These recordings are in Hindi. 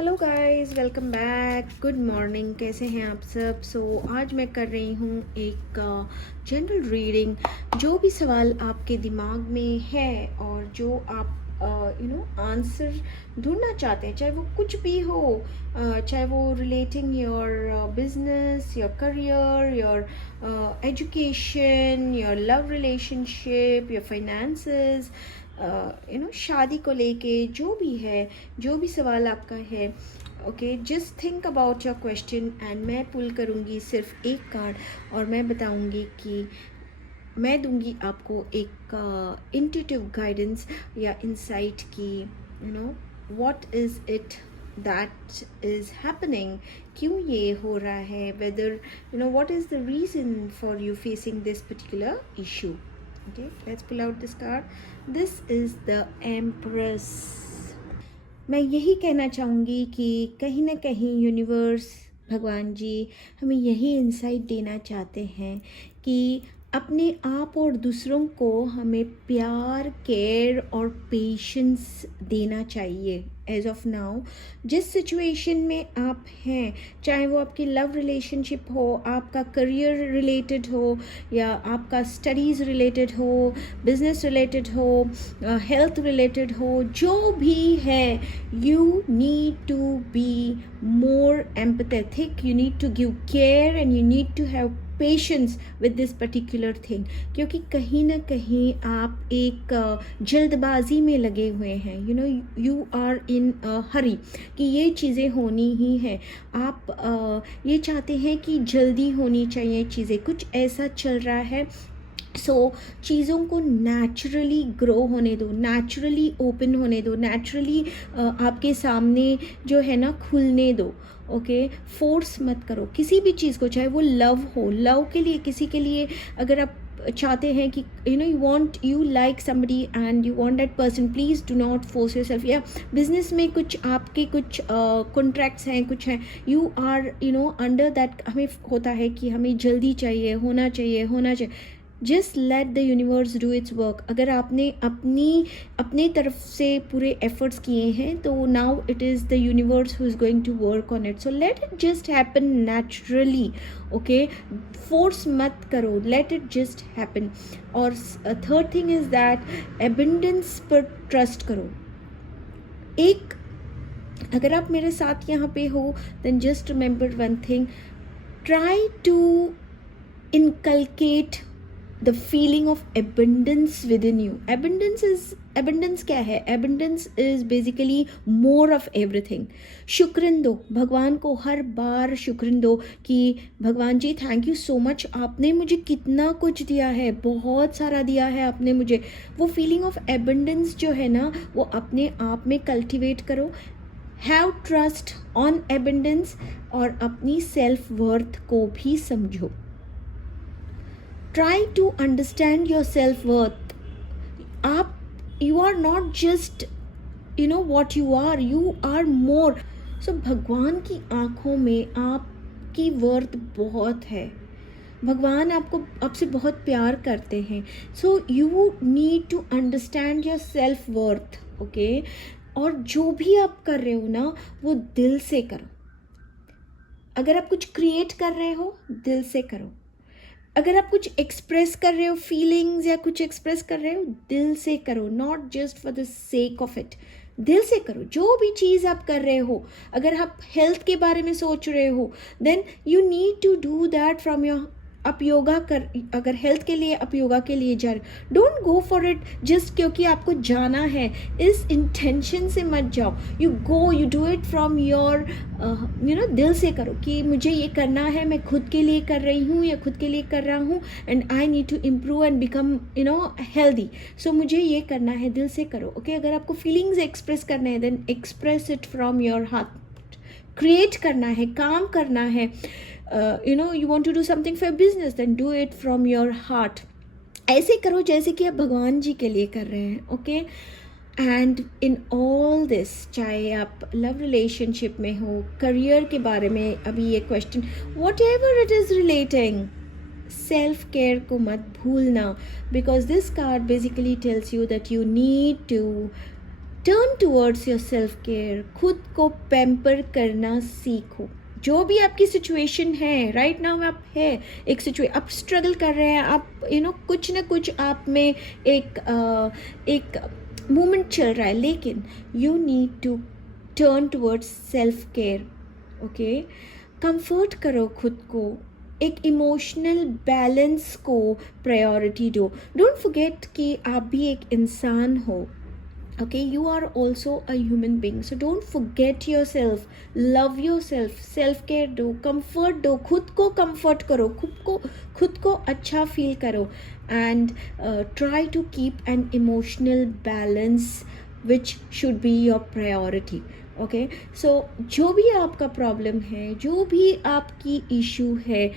Hello guys, welcome back. Good morning. कैसे हैं आप सब? आज मैं कर रही हूँ एक जनरल रीडिंग। जो भी सवाल आपके दिमाग में है और जो आप आंसर ढूंढना चाहते हैं, चाहे वो कुछ भी हो, चाहे वो relating your business, your career, your education, your love relationship, your finances, शादी को लेके जो भी है, जो भी सवाल आपका है, okay, just think about your question and मैं पुल करूँगी सिर्फ एक कार्ड और मैं बताऊँगी कि मैं दूंगी आपको एक इंट्यूटिव गाइडेंस या इंसाइट की what is it that is happening, क्यों ये हो रहा है, whether what is the reason for you facing this particular issue. Okay, let's pull out this card. This is the Empress. मैं यही कहना चाहूँगी कि कहीं ना कहीं यूनिवर्स, भगवान जी हमें यही इंसाइट देना चाहते हैं कि अपने आप और दूसरों को हमें प्यार, केयर और पेशेंस देना चाहिए. एज ऑफ नाउ जिस सिचुएशन में आप हैं, चाहे वो आपकी लव रिलेशनशिप हो, आपका करियर रिलेटेड हो, या आपका स्टडीज़ रिलेटेड हो, बिजनेस रिलेटेड हो, हेल्थ रिलेटेड हो, जो भी है, you need to be more empathetic, you need to give care and you need to have patience with this particular thing. क्योंकि कहीं ना कहीं आप एक जल्दबाजी में लगे हुए हैं. यू आर इन हरी कि ये चीज़ें होनी ही है. आप ये चाहते हैं कि जल्दी होनी चाहिए चीज़ें, कुछ ऐसा चल रहा है. चीज़ों को नेचुरली ग्रो होने दो, नेचुरली ओपन होने दो, नेचुरली आपके सामने जो है ना खुलने दो. ओके, फोर्स मत करो किसी भी चीज़ को, चाहे वो लव हो. लव के लिए, किसी के लिए अगर आप चाहते हैं कि you like somebody and you want that person, please do not force yourself. या बिजनेस में कुछ आपके कुछ कॉन्ट्रैक्ट्स हैं, कुछ हैं, यू आर अंडर दैट, हमें होता है कि हमें जल्दी चाहिए, होना चाहिए. Just let the universe do it's work. अगर आपने अपनी तरफ से पूरे एफर्ट्स किए हैं तो now it is the universe who is going to work on it. So let it just happen naturally. Okay, force मत करो, लेट इट जस्ट हैपन. और third thing is that abundance पर ट्रस्ट करो. अगर आप मेरे साथ यहाँ पे हो, then just remember one thing, try to inculcate the feeling of abundance within you. Abundance क्या है? Abundance is basically more of everything. शुक्रन दो भगवान को, हर बार शुक्रन दो कि भगवान जी थैंक यू सो मच, आपने मुझे कितना कुछ दिया है, बहुत सारा दिया है आपने मुझे. वो फीलिंग ऑफ abundance जो है ना, वो अपने आप में कल्टिवेट करो. हैव ट्रस्ट ऑन abundance और अपनी सेल्फ वर्थ को भी समझो. Try to understand your self-worth. You are not just what you are more. So भगवान की आँखों में आपकी वर्थ बहुत है. भगवान आपसे बहुत प्यार करते हैं. So you need to understand your self-worth. Okay? और जो भी आप कर रहे हो ना, वो दिल से करो. अगर आप कुछ क्रिएट कर रहे हो, दिल से करो. अगर आप कुछ एक्सप्रेस कर रहे हो, फीलिंग्स या कुछ एक्सप्रेस कर रहे हो, दिल से करो. Not just for the sake of it, दिल से करो. जो भी चीज़ आप कर रहे हो, अगर आप हेल्थ के बारे में सोच रहे हो, then you need to do that from your. आप योगा कर, अगर हेल्थ के लिए आप योगा के लिए जा रहे हो, don't go for it just क्योंकि आपको जाना है. इस इंटेंशन से मत जाओ. You do it from your दिल से करो कि मुझे ये करना है, मैं खुद के लिए कर रही हूँ या खुद के लिए कर रहा हूँ, and I need to improve and become healthy. So मुझे ये करना है, दिल से करो. ओके, अगर आपको फीलिंग्स एक्सप्रेस करने हैं, then express it from your heart. Create करना है, काम करना है, you want to do something for business, then do it from your heart. ऐसे करो जैसे कि आप भगवान जी के लिए कर रहे हैं. Okay, and in all this, चाहे आप लव रिलेशनशिप में हो, करियर के बारे में अभी ये question, whatever it is relating, self care को मत भूलना. Because this card basically tells you that you need to turn towards your self care, खुद को पैम्पर करना सीखो। जो भी आपकी सिचुएशन है राइट नाउ, आप है एक आप स्ट्रगल कर रहे हैं, आप कुछ ना कुछ आप में एक मूवमेंट चल रहा है, लेकिन you need to turn towards self care. Okay, comfort करो खुद को, एक इमोशनल बैलेंस को प्रायोरिटी दो। डोंट फॉरगेट कि आप भी एक इंसान हो। Okay, you are also a human being, so don't forget yourself, love yourself, self care दो, comfort दो, खुद को comfort करो, खुद को अच्छा feel करो, and try to keep an emotional balance which should be your priority. Okay, so जो भी आपका प्रॉब्लम है, जो भी आपकी इशू है,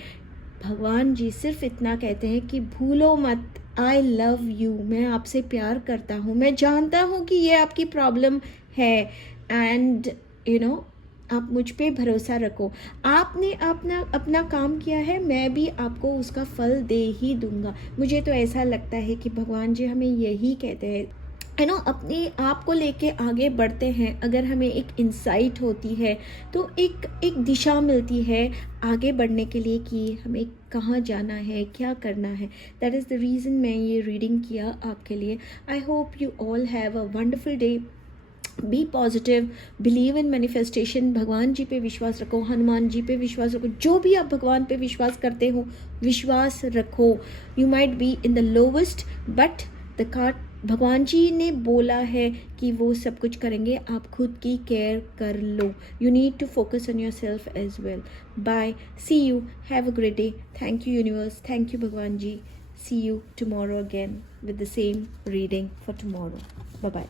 भगवान जी सिर्फ इतना कहते हैं कि भूलो मत, आई लव यू, मैं आपसे प्यार करता हूँ, मैं जानता हूँ कि ये आपकी प्रॉब्लम है, एंड आप मुझ पे भरोसा रखो। आपने अपना काम किया है, मैं भी आपको उसका फल दे ही दूंगा। मुझे तो ऐसा लगता है कि भगवान जी हमें यही कहते हैं, अपने आप को लेके आगे बढ़ते हैं। अगर हमें एक इंसाइट होती है तो एक दिशा मिलती है आगे बढ़ने के लिए कि हमें कहाँ जाना है, क्या करना है। दैट इज़ द रीज़न मैं ये रीडिंग किया आपके लिए। I hope you all have a wonderful day. Be positive, believe in manifestation, भगवान जी पे विश्वास रखो, हनुमान जी पे विश्वास रखो, जो भी आप भगवान पे विश्वास करते हो विश्वास रखो। You might be in the lowest but the card, भगवान जी ने बोला है कि वो सब कुछ करेंगे, आप खुद की केयर कर लो। You need to focus on yourself as well. Bye, see you, have a great day. Thank you universe, thank you भगवान ji. See you tomorrow again with the same reading for tomorrow. Bye bye.